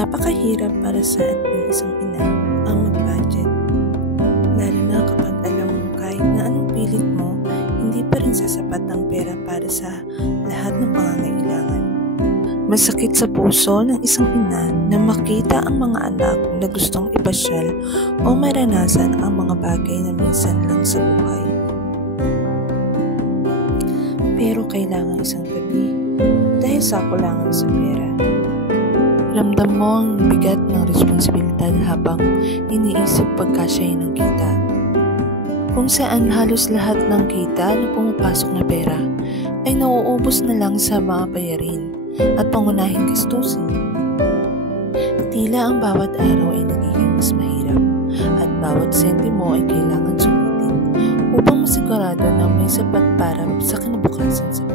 Napakahirap para sa ating isang ina ang mag-budget. Lalo na kapag alam mo kahit na anong pilit mo, hindi pa rin sasapat ang pera para sa lahat ng pangangailangan. Masakit sa puso ng isang ina na makita ang mga anak na gustong ipasyal o maranasan ang mga bagay na minsan lang sa buhay. Pero kailangan isang tabi dahil sa kulangan sa pera. Ramdam mo ang bigat ng responsibilidad habang iniisip pagkasyahin ng kita. Kung saan halos lahat ng kita na pumapasok na pera ay nauubos na lang sa mga bayarin at pangunahing gastusin. Tila ang bawat araw ay nagiging mas mahirap at bawat sentimo ay kailangan sulitin upang masigurado na may sapat para sa kinabukasan sa